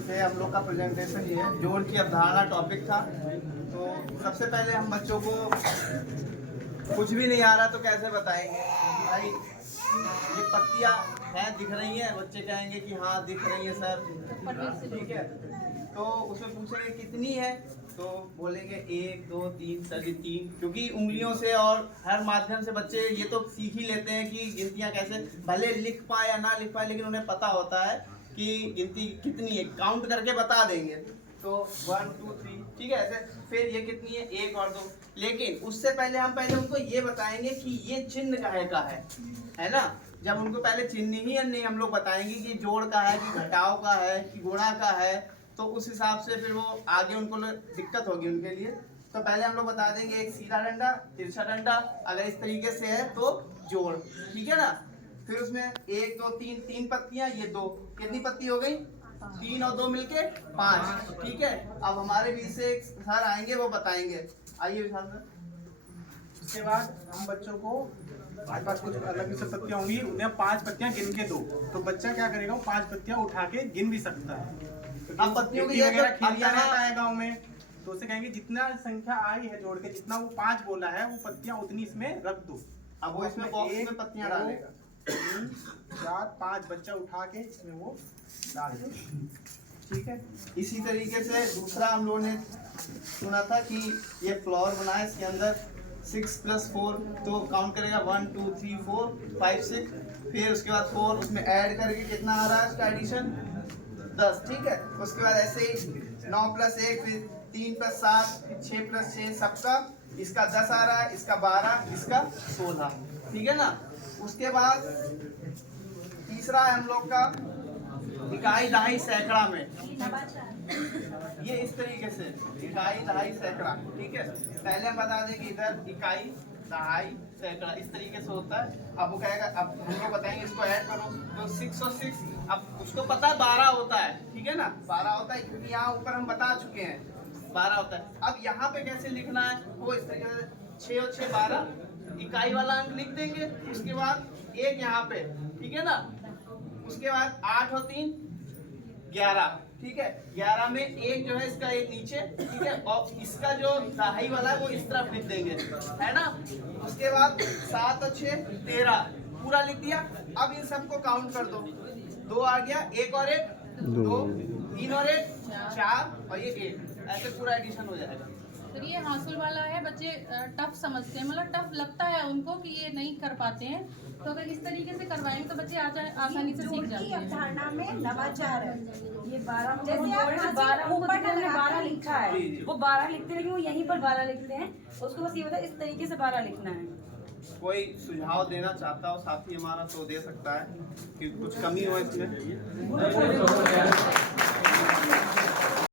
से हम लोग का प्रेजेंटेशन ये है, जोड़ की अवधारणा टॉपिक था। तो सबसे पहले हम बच्चों को कुछ भी नहीं आ रहा तो कैसे बताएंगे भाई, ये पत्तियां हैं दिख रही हैं, बच्चे कहेंगे कि हाँ दिख रही है सर, ठीक है। तो उसमें पूछेंगे कितनी है, तो बोलेंगे 1 2 3 सभी 3, क्योंकि उंगलियों से और हर माध्यम से बच्चे ये तो सीख ही लेते हैं कि गिनतियां कैसे, भले लिख पाए या ना लिख पाए, लेकिन उन्हें पता होता है कि गिनती कितनी है, काउंट करके बता देंगे। तो 1 2 3, ठीक है ऐसे। फिर ये कितनी है, 1 और 2। लेकिन उससे पहले हम उनको ये बताएंगे कि ये चिन्ह काहे का है ना। जब उनको पहले चिन्ह ही नहीं हम लोग बताएंगे कि जोड़ का है कि घटाव का है कि गुणा का है, तो उस हिसाब से फिर वो आगे उनको दिक्कत होगी उनके लिए। तो पहले हम लोग बता देंगे एक सीधा डंडा, तिरछा डंडा, अगर इस तरीके से है तो जोड़, ठीक है ना। फिर उसमें 1 2 3 3 पत्तियां, ये 2, कितनी पत्ती हो गई, 3 और 2 मिलके 5, ठीक है। अब हमारे बीच से एक सर आएंगे, वो बताएंगे, आइए विशाल सर। उसके बाद हम बच्चों को हमारे पास कुछ अलग से पत्तियां होंगी, उन्हें 5 पत्तियां गिन के दो, तो बच्चा क्या करेगा, वो 5 पत्तियां उठा के गिन भी सकता है। अब पत्तियों की वगैरह खेलता रहता है गाँव में, तो उसे कहेंगे जितना संख्या आई है जोड़ के, जितना वो 5 बोला है, वो पत्तियां उतनी इसमें रख दो। अब वो इसमें बॉक्स में पत्तियां डालेगा, 3 4 5 बच्चा उठा के इसमें वो डाल दो, ठीक है। इसी तरीके से दूसरा हम लोगों ने सुना था कि ये फ्लोर बना है, इसके अंदर 6 + 4, तो काउंट करेगा 1 2 3 4 5 6, फिर उसके बाद 4 उसमें ऐड करके कितना आ रहा है उसका एडिशन 10, ठीक है। उसके बाद ऐसे ही 9 + 1, फिर 3 + 7, फिर 6 + 6, सबका इसका 10 आ रहा है, इसका 12, इसका 16, ठीक है ना। उसके बाद तीसरा है हम लोग का इकाई दहाई सैकड़ा में, ये इस तरीके से इकाई दहाई सैकड़ा, ठीक है। पहले हम बता दें कि इधर इकाई दहाई सैकड़ा इस तरीके से होता है। अब वो कहेगा, अब हम लोग बताएंगे इसको ऐड करो, तो 6 और 6, अब उसको पता है 12 होता है, ठीक है ना, 12 होता है, क्योंकि यहाँ ऊपर हम बता चुके हैं 12 होता है। अब यहाँ पे कैसे लिखना है, वो इस तरीके से 6 और 6 12, इकाई वाला अंक लिख देंगे, उसके बाद 1 यहाँ पे, ठीक है ना। उसके बाद 8 और 3 11, ठीक है। 11 में 1 जो है इसका एक नीचे, ठीक है, और इसका जो दहाई वाला है वो इस तरफ लिख देंगे, है ना। उसके बाद 7 और 6 13 पूरा लिख दिया। अब इन सबको काउंट कर दो, 2 आ गया, 1 और 1 2, 3 और 1 4, और ये 1, ऐसे पूरा एडिशन हो जाएगा। तो ये हासिल वाला है, बच्चे टफ समझते हैं, मतलब टफ लगता है उनको कि ये नहीं कर पाते हैं, तो अगर इस तरीके से करवाएंगे तो बच्चे आसानी से सीख जाते हैं। अवधारणा में नवाचार है, ये 12 जैसे आप 12 लिखा है, वो 12 लिखते हैं, लेकिन वो यहीं पर 12 लिखते हैं, उसको बस ये होता है इस तरीके से 12 लिखना है। कोई सुझाव देना चाहता हो साथी हमारा तो दे सकता है कि कुछ कमी हो इसमें।